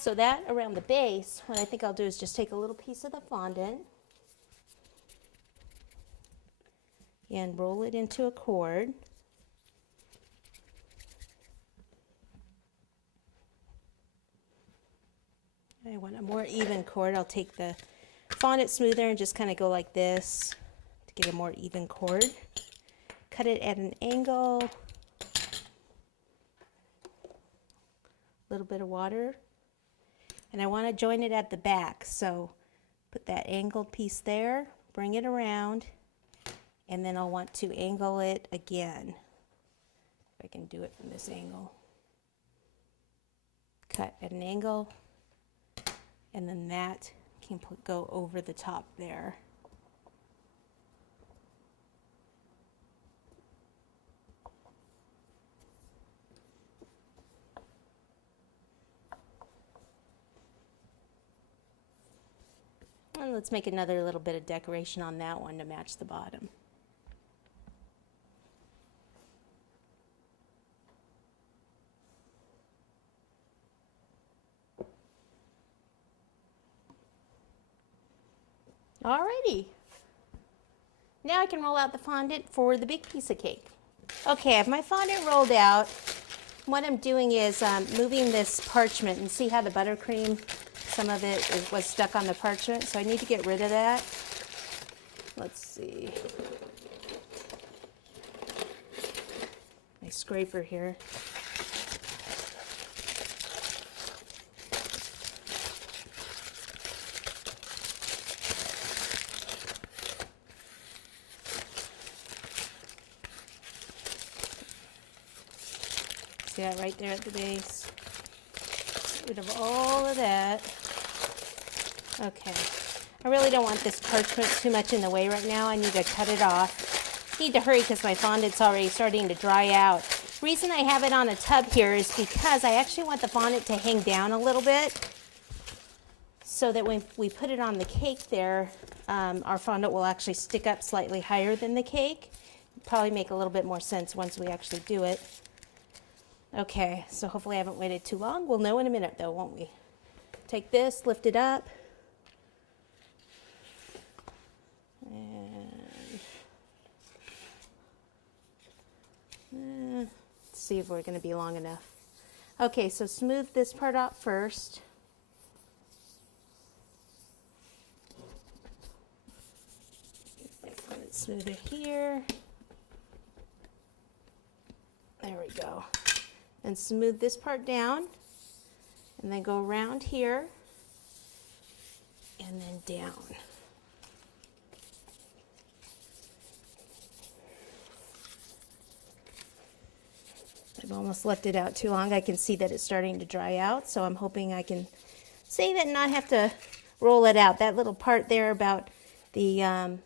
So that around the base, what I think I'll do is just take a little piece of the fondant and roll it into a cord. I want a more even cord. I'll take the fondant smoother and just kind of go like this to get a more even cord. Cut it at an angle. A little bit of water. And I want to join it at the back. So put that angled piece there, bring it around, and then I'll want to angle it again. If I can do it from this angle. Cut at an angle, and then that can go over the top there. And let's make another little bit of decoration on that one to match the bottom. Alrighty. Now I can roll out the fondant for the big piece of cake. Okay, I have my fondant rolled out. What I'm doing is moving this parchment, and see how the buttercream, some of it was stuck on the parchment, so I need to get rid of that. Let's see. My scraper here. See that right there at the base? Get rid of all of that. Okay. I really don't want this parchment too much in the way right now. I need to cut it off. Need to hurry because my fondant's already starting to dry out. The reason I have it on a tub here is because I actually want the fondant to hang down a little bit so that when we put it on the cake there, our fondant will actually stick up slightly higher than the cake. Probably make a little bit more sense once we actually do it. Okay, so hopefully I haven't waited too long. We'll know in a minute though, won't we? Take this, lift it up. And let's see if we're going to be long enough. Okay, so smooth this part out first. Put it smoother here. There we go. And smooth this part down, and then go around here, and then down. I've almost left it out too long. I can see that it's starting to dry out, so I'm hoping I can save it and not have to roll it out. That little part there about the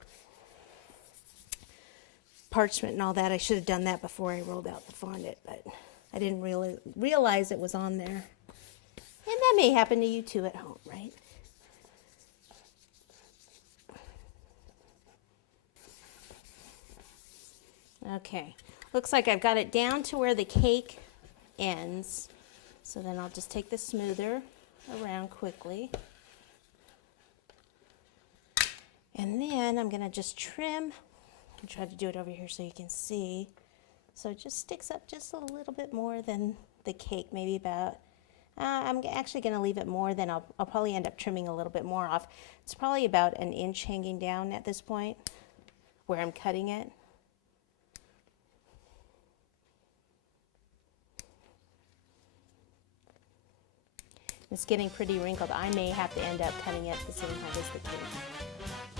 parchment and all that, I should have done that before I rolled out the fondant, but I didn't really realize it was on there. And that may happen to you too at home, right? Okay, looks like I've got it down to where the cake ends. So then I'll just take the smoother around quickly. And then I'm gonna just trim. I'll try to do it over here so you can see. So it just sticks up just a little bit more than the cake, maybe about, I'm actually going to leave it more than I'll probably end up trimming a little bit more off. It's probably about an inch hanging down at this point where I'm cutting it. It's getting pretty wrinkled. I may have to end up cutting it the same height as the cake.